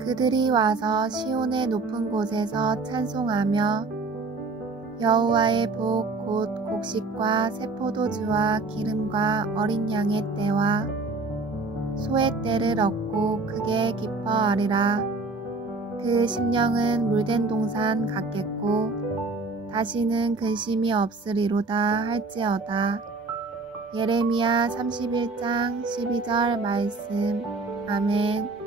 그들이 와서 시온의 높은 곳에서 찬송하며 여호와의 복 곧 곡식과 새 포도주와 기름과 어린 양의 떼와 소의 떼를 얻고 크게 기뻐하리라. 그 심령은 물된 동산 같겠고 다시는 근심이 없으리로다 할지어다. 예레미야 31장 12절 말씀. 아멘.